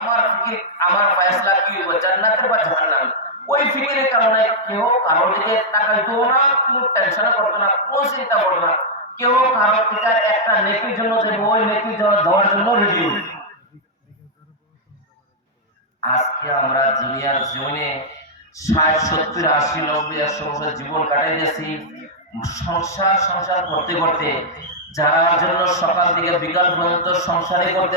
আমার ফিকির, আমার ফয়সালা কি হইব, জান্নাতের বা জাহান্নাম? ওই ফিকিরের কারণে কেউ কারও দিকে তাকাইতো না, কোনো টেনশন করতো না, কোনো চিন্তা করতো না। কেউ কারও একটা নেকির জন্য ওই নেকি দেওয়ার জন্য রেডি আজকে আমরা দুনিয়ার জীবনে ষাট, সত্তর, আশি, নব্বই জীবন কাটাই দিয়েছি। সংসার সংসার করতে করতে, যারা জন্য সকাল থেকে বিকাল পর্যন্ত সংসারে করতে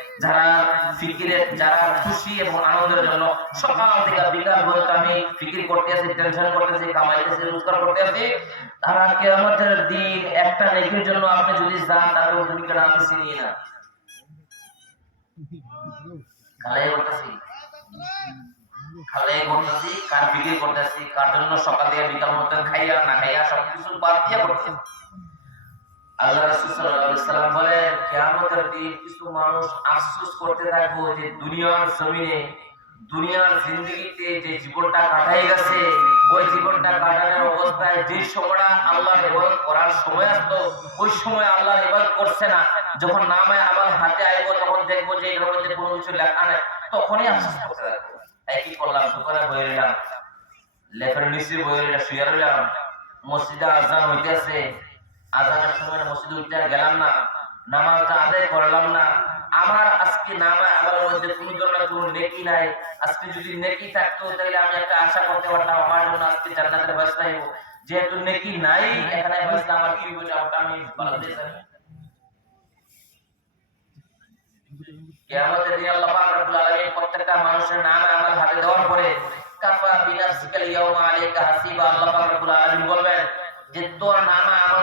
যারা ফিকিরে, যারা খুশি এবং আনন্দের জন্য সকাল থেকে বিকাল পর্যন্ত আমি ফিকির করতে আছি টেনশন করতেছি কামাইতেছি, রোজগার করতে আছি তারা কেয়ামতের দিন একটা নেকির জন্য আপনি যদি যান, তাহলে তুমি কেন আমি চিনি না। খালাই করতেছি। খালাই করতেছি, কার বিক্রি করতেছি কার জন্য সকাল থেকে বিকাল মতো খাইয়া না খাইয়া সবকিছু বাদ দিয়ে করতেছি। আল্লাহ কিছু মানুষ করতে থাকব যে দুনিয়ার দুনিয়ার যে জীবনটা গেছে, ওই জীবনটা কাটানোর অবস্থায় যে আল্লাহ করার সময় ওই সময় আল্লাহ করছে না। যখন নামে আমার হাতে আইব, তখন দেখব যে এর মধ্যে কোনো কিছু লেখা নেই। তখনই আফসোস করতে থাকব। একই করলাম? দোকানে বয়ে নিলাম। লেখার নিচে বয়ে নিলাম শুয়ে রইলাম। মসজিদে আজান হইতেছে। আজানের সময় মসজিদে উঠতে আর গেলাম না। নামাজটা আদায় করলাম না। আমার আজকে নামা আমার মধ্যে কোনো ধরনের কোনো নেকি নাই। আজকে যদি নেকি থাকতো, তাহলে আমি একটা আশা করতে পারতাম, আমার জন্য আজকে জান্নাতের ব্যবস্থা হইব। যেহেতু নেকি নাই, এখানে ব্যবস্থা আমার কি হইব আমি দিয়ে জানি। কিয়ামতের দিন আল্লাহ পাক রব্বুল আলামিন প্রত্যেকটা মানুষের নাম আমার হাতে দেওয়ার পরে কাফা বিনাফসিকাল ইয়াউমা আলাইকা হাসিবা, আল্লাহ পাক রব্বুল আলামিন বলবেন যে তোর নাম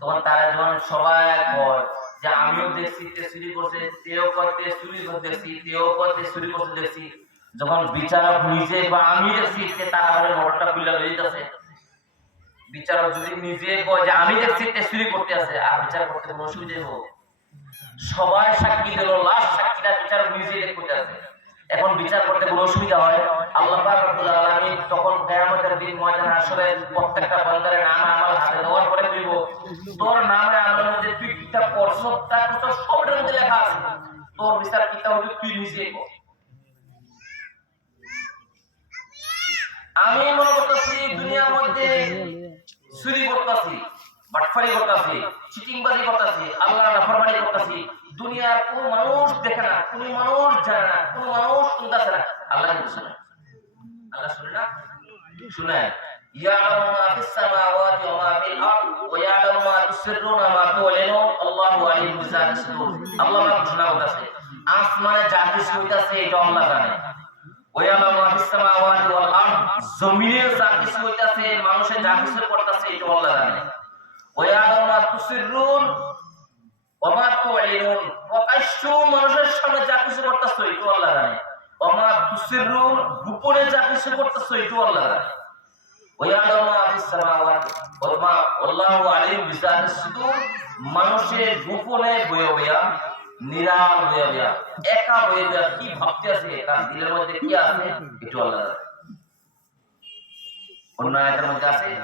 তখন তারা যখন সবাই যে আমিও দেখছি করছে, তেও করতে তেও করতে করতে দেখছি। যখন বিচারক নিজে বা আমি দেখছি তারা মোটরটা খুলে যেতেছে বিচারক যদি নিজে কয় যে আমি দেখছি করতে আছে, আর বিচার করতে কোনো অসুবিধা হোক সবাই সাক্ষী দিল লাস্ট বিচারক নিজে করতে আছে। এখন বিচার করতে কোনো অসুবিধা হয়? আল্লাহ তখন দিন আসরে প্রত্যেকটা নাম আমার হাতে দেওয়ার পরে দিব তোর নামে আমার মধ্যে তুই কিতাব পড়ছ তার তো সবের মধ্যে লেখা আছে তোর বিচার কিতাব হচ্ছে তুই নিজে। আমি মনে করতেছি, দুনিয়ার মধ্যে চুরি করতেছি, বাটফারি করতেছি, চিটিংবাজি করতেছি, আল্লাহ নাফরমানি করতেছি। দুনিয়ার কোন মানুষ দেখে না, কোন মানুষ জানে না, কোন মানুষ শুনতেছে না। আল্লাহ শুনে আল্লাহ শুনে না? শুনে। يعلم ما في السماوات وما في الأرض ويعلم ما تسرون وما تعلنون الله عليم بذات الصدور আল্লাহ পাক শোনা হইতাছে আসমানে যা কিছু হইতাছে এটা আল্লাহ জানে ওয়ালাম মা ফিস সামাওয়াতি ওয়াল আরদ জমিনে যা কিছু হইতাছে মানুষের যা কিছু করতেছে এটা আল্লাহ জানে ওয়ালাম মা তুসিরুন ওয়া মা তুলিনুন প্রকাশ্য মানুষের সামনে যা কিছু করতেছে এটা আল্লাহ জানে ওয়া মা তুসিরুন গোপনে যা কিছু করতেছে এটা আল্লাহ জানে সুদূর মানুষের গোপনে বয়ে বয়া, নিরাল হয়ে গেয়া একা হয়ে গেয়া কি ভাবতে আছে কি আছে? একটু আল্লাহ। অন্য মধ্যে আছে?